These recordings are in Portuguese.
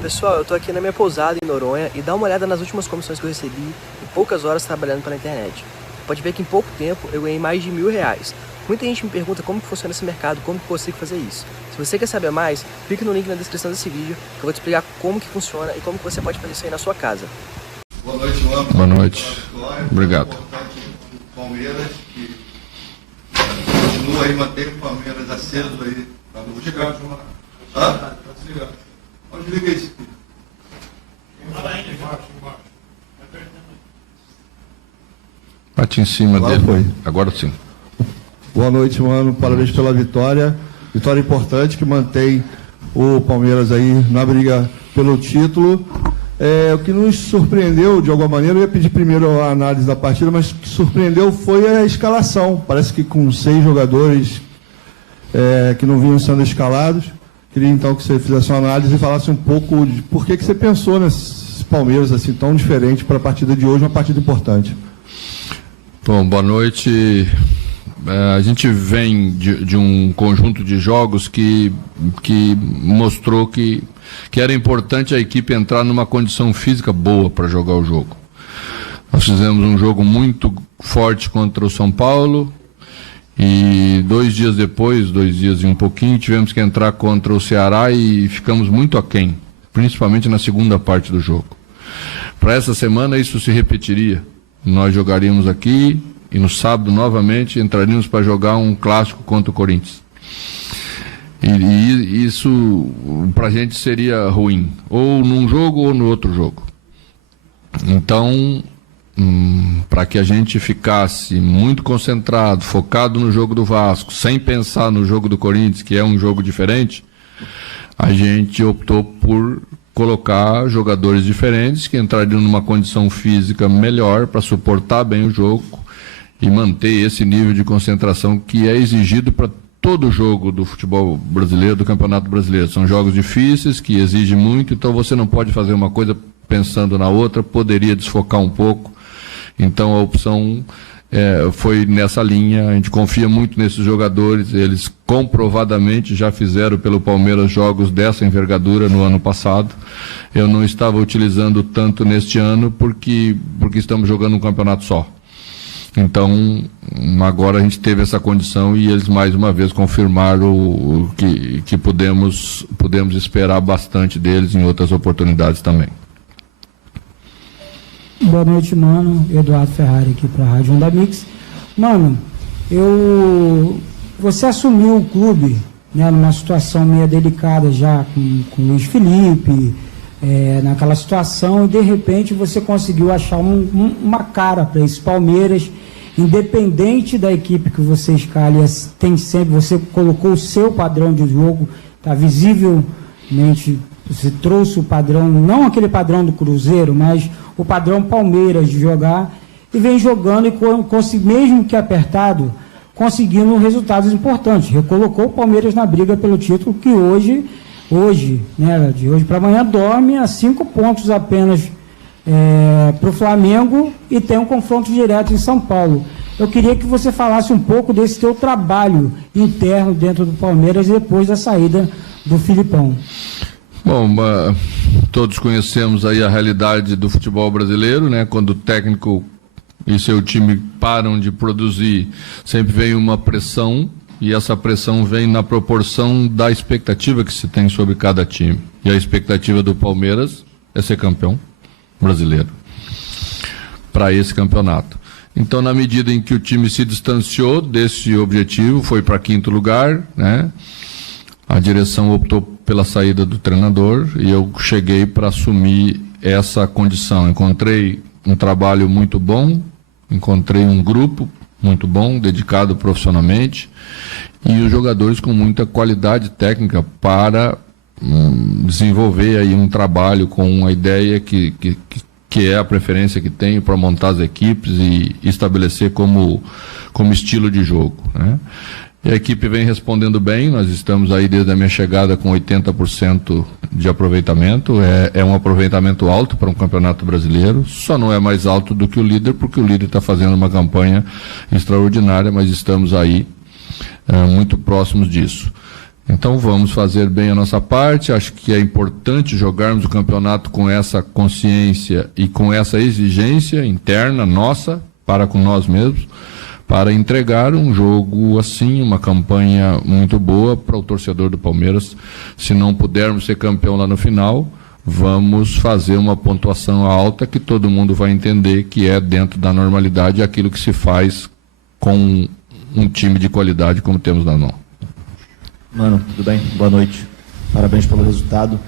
Pessoal, eu tô aqui na minha pousada em Noronha e dá uma olhada nas últimas comissões que eu recebi em poucas horas trabalhando pela internet. Pode ver que em pouco tempo eu ganhei mais de R$1.000. Muita gente me pergunta como que funciona esse mercado, como que eu consigo fazer isso. Se você quer saber mais, clique no link na descrição desse vídeo que eu vou te explicar como que funciona e como que você pode fazer isso aí na sua casa. Boa noite, Luan. Boa noite. Obrigado. Palmeiras, que continua aí, mantém o Palmeiras aceso aí. Vou chegar. Hã? Onde liga isso aqui? Bate em cima Agora dele. foi. Agora sim. Boa noite, mano. Parabéns pela vitória. Vitória importante que mantém o Palmeiras aí na briga pelo título. O que nos surpreendeu, de alguma maneira, eu ia pedir primeiro a análise da partida, mas o que surpreendeu foi a escalação. Parece que com 6 jogadores que não vinham sendo escalados. Queria então que você fizesse uma análise e falasse um pouco de por que você pensou nesse Palmeiras assim tão diferente para a partida de hoje, uma partida importante. Bom, boa noite. A gente vem de um conjunto de jogos que mostrou que era importante a equipe entrar numa condição física boa para jogar o jogo. Nós fizemos um jogo muito forte contra o São Paulo e 2 dias depois, 2 dias e um pouquinho, tivemos que entrar contra o Ceará e ficamos muito aquém, principalmente na segunda parte do jogo. Para essa semana isso se repetiria. Nós jogaríamos aqui e no sábado novamente entraríamos para jogar um clássico contra o Corinthians. E isso para a gente seria ruim, ou num jogo ou no outro jogo. Então, para que a gente ficasse muito concentrado, focado no jogo do Vasco, sem pensar no jogo do Corinthians, que é um jogo diferente, a gente optou por colocar jogadores diferentes que entrariam numa condição física melhor para suportar bem o jogo e manter esse nível de concentração que é exigido para todo jogo do futebol brasileiro, do Campeonato Brasileiro. São jogos difíceis, que exigem muito, então você não pode fazer uma coisa pensando na outra, poderia desfocar um pouco. Então a opção foi nessa linha. A gente confia muito nesses jogadores, eles comprovadamente já fizeram pelo Palmeiras jogos dessa envergadura no ano passado. Eu não estava utilizando tanto neste ano porque estamos jogando um campeonato só. Então, agora a gente teve essa condição e eles mais uma vez confirmaram que podemos esperar bastante deles em outras oportunidades também. Boa noite, mano. Eduardo Ferrari aqui para a Rádio Onda Mix. Mano, você assumiu o clube, né, numa situação meio delicada já com o Luiz Felipe, naquela situação, e de repente você conseguiu achar uma cara para esse Palmeiras, independente da equipe que você escale, você colocou o seu padrão de jogo, tá visivelmente, você trouxe o padrão, não aquele padrão do Cruzeiro, mas o padrão Palmeiras de jogar, e vem jogando e mesmo que apertado, conseguindo resultados importantes. Recolocou o Palmeiras na briga pelo título, que hoje, né, de hoje para amanhã, dorme a 5 pontos apenas para o Flamengo e tem um confronto direto em São Paulo. Eu queria que você falasse um pouco desse teu trabalho interno dentro do Palmeiras depois da saída do Filipão. Bom, todos conhecemos aí a realidade do futebol brasileiro, né? Quando o técnico e seu time param de produzir, sempre vem uma pressão, e essa pressão vem na proporção da expectativa que se tem sobre cada time. E a expectativa do Palmeiras é ser campeão brasileiro para esse campeonato. Então, na medida em que o time se distanciou desse objetivo, foi para 5º lugar, né? A direção optou pela saída do treinador e eu cheguei para assumir essa condição. Encontrei um trabalho muito bom, encontrei um grupo muito bom, dedicado profissionalmente, e os jogadores com muita qualidade técnica para desenvolver aí um trabalho com a ideia que é a preferência que tenho para montar as equipes e estabelecer como estilo de jogo, né? E a equipe vem respondendo bem, nós estamos aí desde a minha chegada com 80% de aproveitamento, é um aproveitamento alto para um campeonato brasileiro, só não é mais alto do que o líder, porque o líder está fazendo uma campanha extraordinária, mas estamos aí muito próximos disso. Então vamos fazer bem a nossa parte. Acho que é importante jogarmos o campeonato com essa consciência e com essa exigência interna nossa, para com nós mesmos, para entregar um jogo assim, uma campanha muito boa para o torcedor do Palmeiras. Se não pudermos ser campeão lá no final, vamos fazer uma pontuação alta que todo mundo vai entender que é dentro da normalidade aquilo que se faz com um time de qualidade como temos na mão. Mano, tudo bem? Boa noite. Parabéns pelo resultado.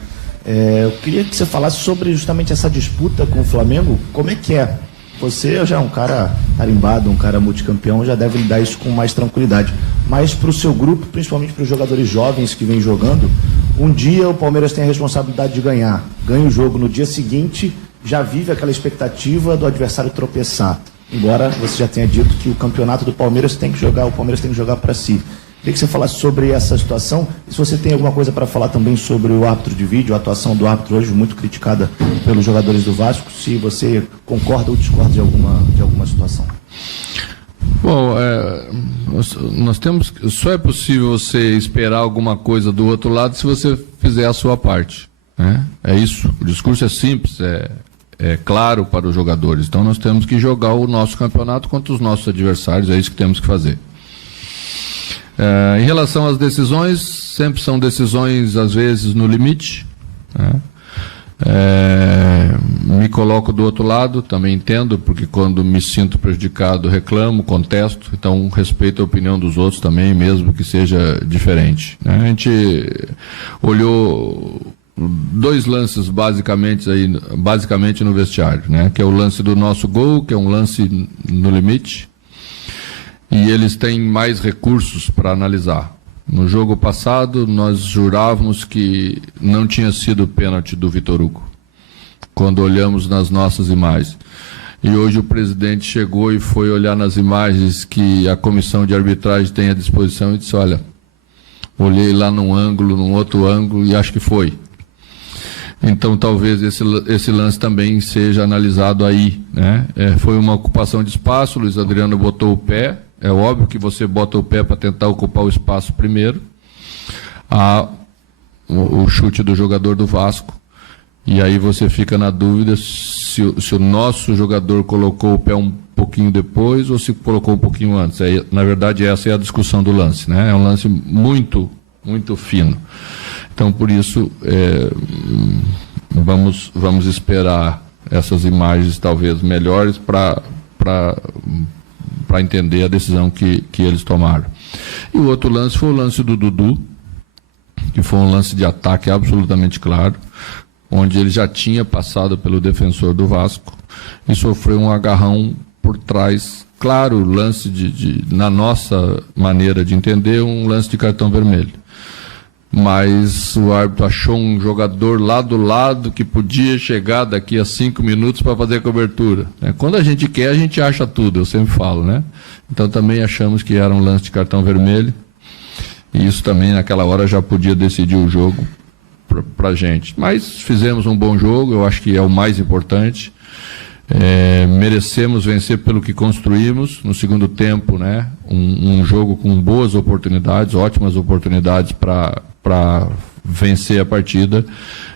Eu queria que você falasse sobre justamente essa disputa com o Flamengo. Como é que é? Você já é um cara tarimbado, um cara multicampeão, já deve lidar isso com mais tranquilidade. Mas para o seu grupo, principalmente para os jogadores jovens que vêm jogando, um dia o Palmeiras tem a responsabilidade de ganhar. Ganha o jogo no dia seguinte, já vive aquela expectativa do adversário tropeçar. Embora você já tenha dito que o campeonato do Palmeiras tem que jogar, o Palmeiras tem que jogar para si. Queria que você falasse sobre essa situação e se você tem alguma coisa para falar também sobre o árbitro de vídeo, a atuação do árbitro hoje muito criticada pelos jogadores do Vasco, se você concorda ou discorda de alguma situação. Bom, nós temos, só é possível você esperar alguma coisa do outro lado se você fizer a sua parte, né? É isso, o discurso é simples, é claro para os jogadores, então nós temos que jogar o nosso campeonato contra os nossos adversários, é isso que temos que fazer. Em relação às decisões, sempre são decisões, às vezes, no limite, né? Me coloco do outro lado, também entendo, porque quando me sinto prejudicado, reclamo, contesto, então respeito a opinião dos outros também, mesmo que seja diferente, né? A gente olhou dois lances basicamente no vestiário, né? Que é o lance do nosso gol, que é um lance no limite, e eles têm mais recursos para analisar. No jogo passado, nós jurávamos que não tinha sido pênalti do Vitor Hugo, quando olhamos nas nossas imagens. E hoje o presidente chegou e foi olhar nas imagens que a comissão de arbitragem tem à disposição e disse, olha, olhei lá num ângulo, num outro ângulo e acho que foi. Então talvez esse lance também seja analisado aí, né? Foi uma ocupação de espaço, o Luiz Adriano botou o pé. É óbvio que você bota o pé para tentar ocupar o espaço primeiro. O chute do jogador do Vasco. E aí você fica na dúvida se o nosso jogador colocou o pé um pouquinho depois ou se colocou um pouquinho antes. Na verdade, essa é a discussão do lance, né? É um lance muito, muito fino. Então, por isso, vamos esperar essas imagens talvez melhores para entender a decisão que eles tomaram. E o outro lance foi o lance do Dudu, que foi um lance de ataque absolutamente claro, onde ele já tinha passado pelo defensor do Vasco e sofreu um agarrão por trás. Claro, lance na nossa maneira de entender, um lance de cartão vermelho. Mas o árbitro achou um jogador lá do lado que podia chegar daqui a 5 minutos para fazer a cobertura, né? Quando a gente quer, a gente acha tudo, eu sempre falo, né? Então também achamos que era um lance de cartão vermelho e isso também naquela hora já podia decidir o jogo para a gente. Mas fizemos um bom jogo, eu acho que é o mais importante. Merecemos vencer pelo que construímos no segundo tempo, né? Um jogo com boas oportunidades, ótimas oportunidades para vencer a partida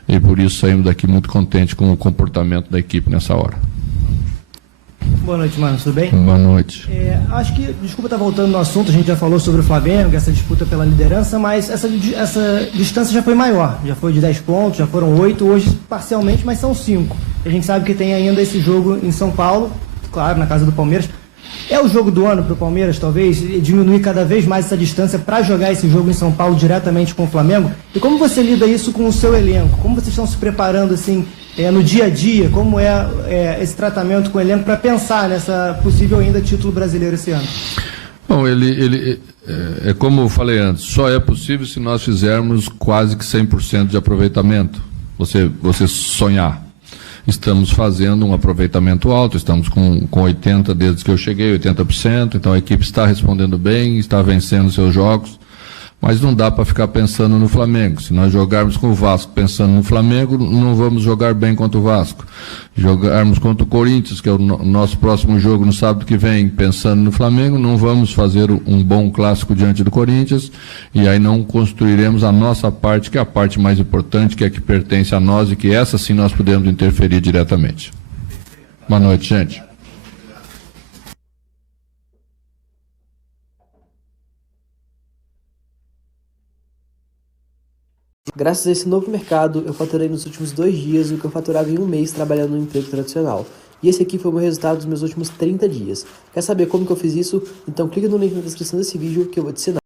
e por isso saímos daqui muito contentes com o comportamento da equipe nessa hora. Boa noite, mano, tudo bem? Boa noite. Acho que, desculpa estar voltando no assunto, a gente já falou sobre o Flamengo, essa disputa pela liderança, mas essa distância já foi maior, já foi de 10 pontos, já foram 8, hoje parcialmente, mas são 5. A gente sabe que tem ainda esse jogo em São Paulo, claro, na casa do Palmeiras. É o jogo do ano para o Palmeiras, talvez, diminuir cada vez mais essa distância para jogar esse jogo em São Paulo diretamente com o Flamengo? E como você lida isso com o seu elenco? Como vocês estão se preparando assim, no dia a dia? Como é esse tratamento com o elenco para pensar nessa possível ainda título brasileiro esse ano? Bom, como eu falei antes, só é possível se nós fizermos quase que 100% de aproveitamento. Você sonhar. Estamos fazendo um aproveitamento alto, estamos com 80% desde que eu cheguei, 80%, então a equipe está respondendo bem, está vencendo seus jogos, Mas não dá para ficar pensando no Flamengo. Se nós jogarmos com o Vasco pensando no Flamengo, não vamos jogar bem contra o Vasco. Jogarmos contra o Corinthians, que é o nosso próximo jogo no sábado que vem, pensando no Flamengo, não vamos fazer um bom clássico diante do Corinthians, e aí não construiremos a nossa parte, que é a parte mais importante, que é a que pertence a nós, e que essa sim nós podemos interferir diretamente. Boa noite, gente. Graças a esse novo mercado, eu faturei nos últimos 2 dias o que eu faturava em um mês trabalhando no emprego tradicional. E esse aqui foi o meu resultado dos meus últimos 30 dias. Quer saber como que eu fiz isso? Então clica no link na descrição desse vídeo que eu vou te ensinar.